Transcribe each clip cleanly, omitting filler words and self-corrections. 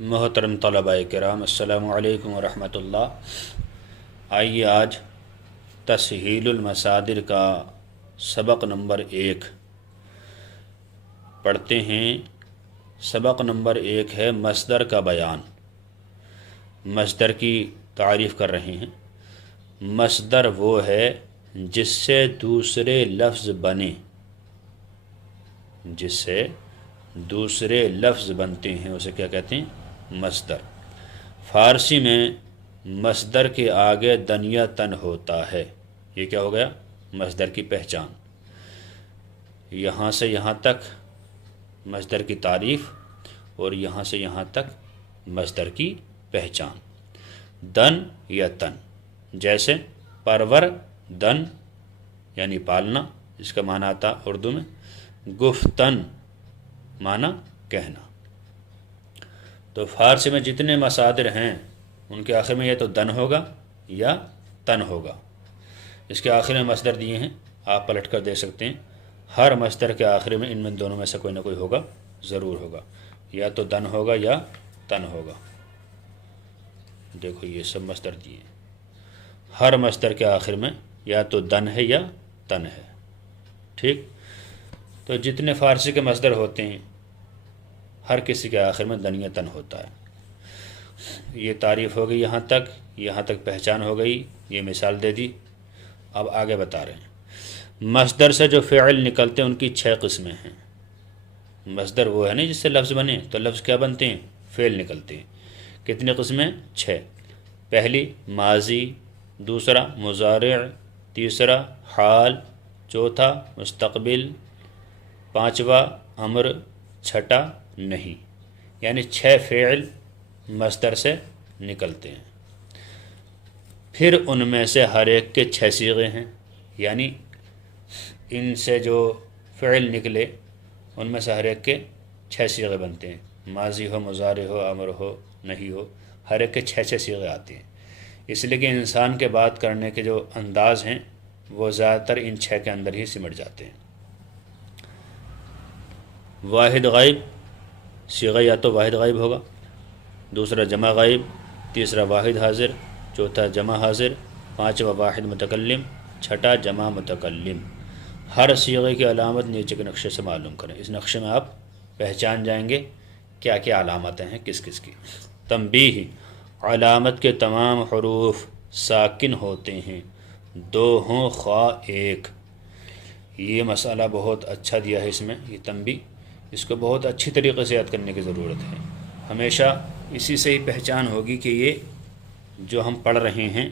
محترم طلباء کرام، السلام علیکم ورحمۃ اللہ۔ آئیے آج تسہیل المصادر کا سبق نمبر 1 پڑھتے ہیں۔ سبق نمبر 1 ہے مصدر کا بیان۔ مصدر کی تعریف کر رہے ہیں۔ مصدر وہ ہے جس سے دوسرے لفظ بنے، جس سے دوسرے لفظ بنتے ہیں، اسے کیا کہتے ہیں؟ مصدر۔ فارسی میں مصدر کے آگے دن یا تن ہوتا ہے۔ یہ کیا ہو گیا؟ مصدر کی پہچان۔ یہاں سے یہاں تک مصدر کی تعریف اور یہاں سے یہاں تک مصدر کی پہچان۔ دن یا تن، جیسے پرور دن یعنی پالنا، اس کا معنی آتا اردو میں گفتن، معنی کہنا۔ تو فارسی میں جتنے مصادر ہیں ان کے آخر میں یا تو دن ہوگا یا تن ہوگا۔ اس کے آخر میں مصدر دیے ہیں، آپ پلٹ کر دیکھ سکتے ہیں۔ ہر مصدر کے آخر میں ان دونوں میں سے کوئی نہ کوئی ہوگا، ضرور ہوگا، یا تو دن ہوگا یا تن ہوگا۔ دیکھو یہ سب مصدر دیے ہیں، ہر مصدر کے آخر میں یا تو دن ہے یا تن ہے۔ ٹھیک؟ تو جتنے فارسی کے مصدر ہوتے ہیں ہر کسی کے آخر میں دن یا تن ہوتا ہے۔ یہ تعریف ہو گئی، یہاں تک پہچان ہو گئی، یہ مثال دے دی۔ اب آگے بتا رہے ہیں مصدر سے جو فعل نکلتے ہیں ان کی 6 قسمیں ہیں۔ مصدر وہ ہے نا جس سے لفظ بنے، تو لفظ کیا بنتے ہیں؟ فعل نکلتے ہیں۔ کتنی قسمیں؟ 6۔ پہلی ماضی، دوسرا مضارع، تیسرا حال، چوتھا مستقبل، پانچواں امر، چھٹا نہیں۔ یعنی 6 فعل مصدر سے نکلتے ہیں۔ پھر ان میں سے ہر ایک کے 6 صیغے ہیں، یعنی ان سے جو فعل نکلے ان میں سے ہر ایک کے 6 صیغے بنتے ہیں۔ ماضی ہو، مضارع ہو، امر ہو، نہیں ہو، ہر ایک کے 6 صیغے آتے ہیں۔ اس لیے کہ انسان کے بات کرنے کے جو انداز ہیں وہ زیادہ تر ان 6 کے اندر ہی سمٹ جاتے ہیں۔ واحد غائب، صیغہ یا تو واحد غائب ہوگا، دوسرا جمع غائب، تیسرا واحد حاضر، چوتھا جمع حاضر، پانچواں واحد متکلم، چھٹا جمع متکلم۔ ہر صیغے کی علامت نیچے کے نقشے سے معلوم کریں۔ اس نقشے میں آپ پہچان جائیں گے کیا کیا علامتیں ہیں کس کس کی۔ تنبیہ: علامت کے تمام حروف ساکن ہوتے ہیں، 2 ہوں خواہ 1۔ یہ مسئلہ بہت اچھا دیا ہے اس میں، یہ تنبیہ، اس کو بہت اچھی طریقے سے یاد کرنے کی ضرورت ہے۔ ہمیشہ اسی سے ہی پہچان ہوگی کہ یہ جو ہم پڑھ رہے ہیں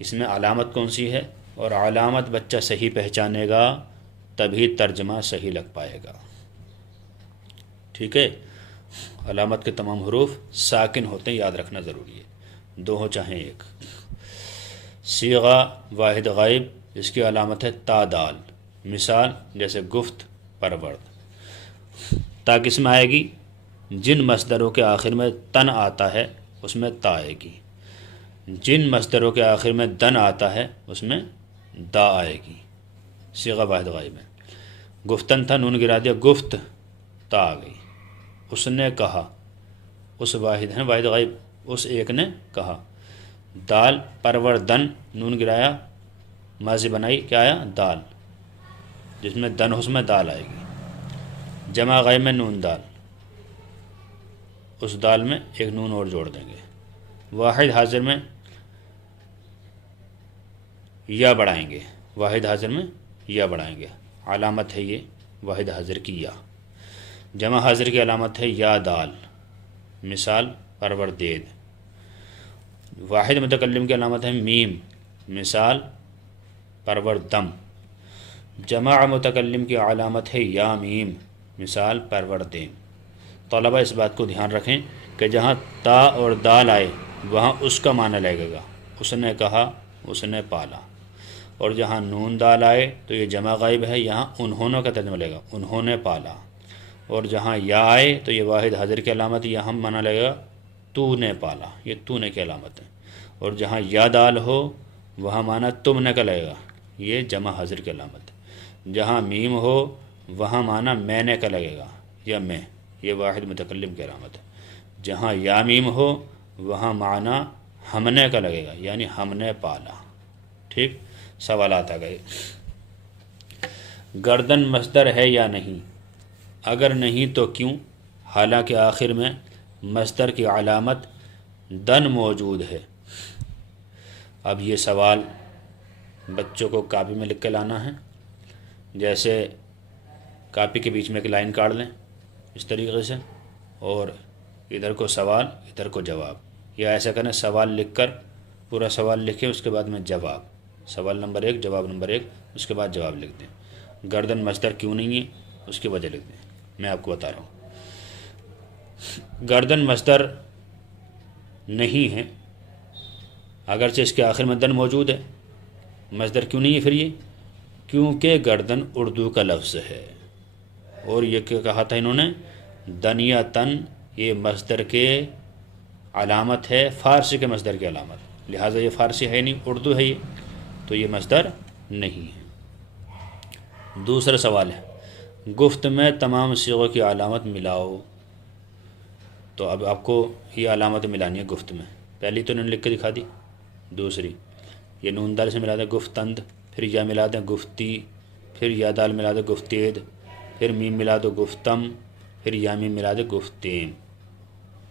اس میں علامت کون سی ہے، اور علامت بچہ صحیح پہچانے گا تبھی ترجمہ صحیح لگ پائے گا۔ ٹھیک ہے؟ علامت کے تمام حروف ساکن ہوتے ہیں، یاد رکھنا ضروری ہے، 2 ہو چاہے 1۔ صیغہ واحد غائب، اس کی علامت ہے تا دال۔ مثال جیسے گفت، پرورد۔ تا کس میں آئے گی؟ جن مصدروں کے آخر میں تن آتا ہے اس میں تا آئے گی، جن مصدروں کے آخر میں دن آتا ہے اس میں دا آئے گی۔ صیغہ واحد غائب ہے۔ گفتن تھا، نون گرا دیا، گفت، تا آ گئی۔ اس نے کہا، اس واحد ہیں واحد غائب، اس ایک نے کہا۔ دال پرور دن، نون گرایا، ماضی بنائی، کیا آیا؟ دال۔ جس میں دن ہو اس میں دال آئے گی۔ جمع غائب میں نون دال، اس دال میں ایک نون اور جوڑ دیں گے۔ واحد حاضر میں یا بڑھائیں گے، واحد حاضر میں یا بڑھائیں گے، علامت ہے یہ واحد حاضر کی یا۔ جمع حاضر کی علامت ہے یا دال۔ مثال پروردید۔ واحد متکلم کی علامت ہے میم۔ مثال پروردم۔ جمع متکلم کی علامت ہے یا میم۔ مثال پروردیم۔ طلبہ اس بات کو دھیان رکھیں کہ جہاں تا اور دال آئے وہاں اس کا معنی لگے گا، اس نے کہا، اس نے پالا۔ اور جہاں نون دال آئے تو یہ جمع غائب ہے، یہاں انہوں نے کا ترجمہ لگے گا، انہوں نے پالا۔ اور جہاں یا آئے تو یہ واحد حاضر کی علامت، یہاں معنی لگے گا تو نے پالا، یہ تو نے کی علامت ہے۔ اور جہاں یا دال ہو وہاں معنی تم نے کا لگے گا، یہ جمع حاضر کی علامت ہے۔ جہاں میم ہو وہاں معنی میں نے کا لگے گا یا میں، یہ واحد متکلم کی علامت ہے۔ جہاں یا میم ہو وہاں معنی ہم نے کا لگے گا، یعنی ہم نے پالا۔ ٹھیک، سوالات آ گئے۔ گردن مصدر ہے یا نہیں؟ اگر نہیں تو کیوں؟ حالانکہ آخر میں مصدر کی علامت دن موجود ہے۔ اب یہ سوال بچوں کو کاپی میں لکھ کے لانا ہے، جیسے کاپی کے بیچ میں ایک لائن کاٹ لیں اس طریقے سے، اور ادھر کو سوال ادھر کو جواب، یا ایسا کریں سوال لکھ کر پورا سوال لکھیں، اس کے بعد میں جواب، سوال نمبر 1 جواب نمبر 1، اس کے بعد جواب لکھ دیں۔ گردن مصدر کیوں نہیں ہے اس کی وجہ لکھ دیں، میں آپ کو بتا رہا ہوں۔ گردن مصدر نہیں ہے، اگرچہ اس کے آخر میں دن موجود ہے۔ مصدر کیوں نہیں ہے پھر یہ؟ کیونکہ گردن اردو کا لفظ ہے، اور یہ کیا کہا تھا انہوں نے؟ دن یا تن یہ مصدر کے علامت ہے، فارسی کے مصدر کی علامت، لہٰذا یہ فارسی ہے نہیں، اردو ہے یہ، تو یہ مصدر نہیں ہے۔ دوسرا سوال ہے، گفت میں تمام صیغوں کی علامت ملاؤ۔ تو اب آپ کو یہ علامت ملانی ہے گفت میں۔ پہلی تو انہوں نے لکھ کے دکھا دی، دوسری یہ نون دال سے ملا دیں گفتند، پھر یا ملا دیں گفتی، پھر یا دال ملا دیں گفتید، پھر میم ملا دو گفتم، پھر یا میم ملا دیں گفتیم۔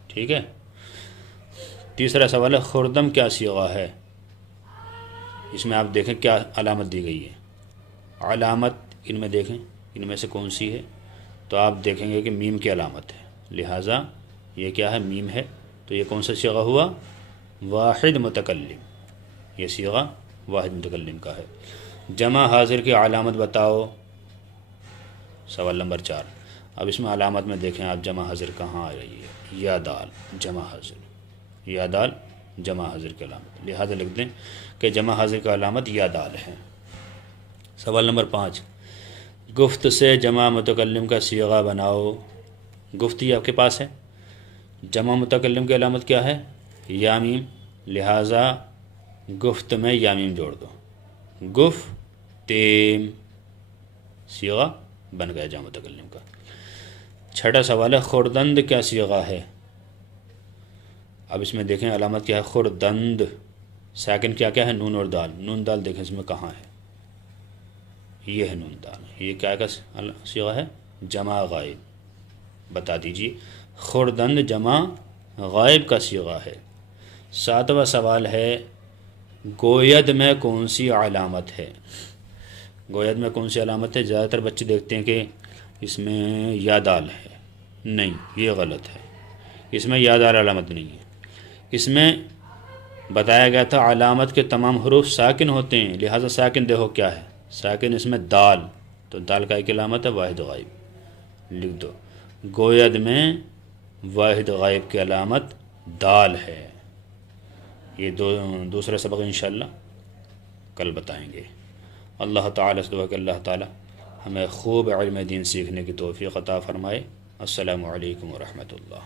ٹھیک ہے۔ تیسرا سوال ہے، خردم کیا صیغہ ہے؟ اس میں آپ دیکھیں کیا علامت دی گئی ہے۔ علامت ان میں دیکھیں، ان میں سے کون سی ہے؟ تو آپ دیکھیں گے کہ میم کی علامت ہے، لہٰذا یہ کیا ہے؟ میم ہے، تو یہ کون سا صیغہ ہوا؟ واحد متکلم، یہ صیغہ واحد متکلم کا ہے۔ جمع حاضر کی علامت بتاؤ، سوال نمبر 4۔ اب اس میں علامت میں دیکھیں آپ جمع حاضر کہاں آ رہی ہے؟ یا دال جمع حاضر، یا دال جمع حاضر کی علامت، لہٰذا لکھ دیں کہ جمع حاضر کا علامت یا دال ہے۔ سوال نمبر 5، گفت سے جمع متکلم کا صیغہ بناؤ۔ گفت یہ آپ کے پاس ہے، جمع متکلم کی علامت کیا ہے؟ یا میم، لہٰذا گفت میں یا میم جوڑ دو، گفتیم، صیغہ بن گیا جمع متکلم کا۔ چھٹا سوال ہے، خردند کیا صیغہ ہے؟ اب اس میں دیکھیں علامت کیا ہے؟ خردند، ساکن کیا کیا ہے؟ نون اور دال۔ نون دال دیکھیں اس میں کہاں ہے؟ یہ ہے نون دال، یہ کیا کا صیغہ ہے؟ جمع غائب، بتا دیجیے۔ خردند جمع غائب کا صیغہ ہے۔ 7واں سوال ہے، گوید میں کون سی علامت ہے؟ گوید میں کون سی علامت ہے؟ زیادہ تر بچے دیکھتے ہیں کہ اس میں یا دال ہے، نہیں، یہ غلط ہے، اس میں یا دال علامت نہیں ہے۔ اس میں بتایا گیا تھا علامت کے تمام حروف ساکن ہوتے ہیں، لہٰذا ساکن دیکھو کیا ہے؟ ساکن اس میں دال، تو دال کا ایک علامت ہے واحد غائب، لکھ دو۔ گوید میں واحد غائب کی علامت دال ہے۔ یہ دوسرا سبق انشاءاللہ کل بتائیں گے۔ اللہ تعالیٰ سے دعا کہ اللہ تعالیٰ ہمیں خوب علم دین سیکھنے کی توفیق عطا فرمائے۔ السلام علیکم ورحمۃ اللہ۔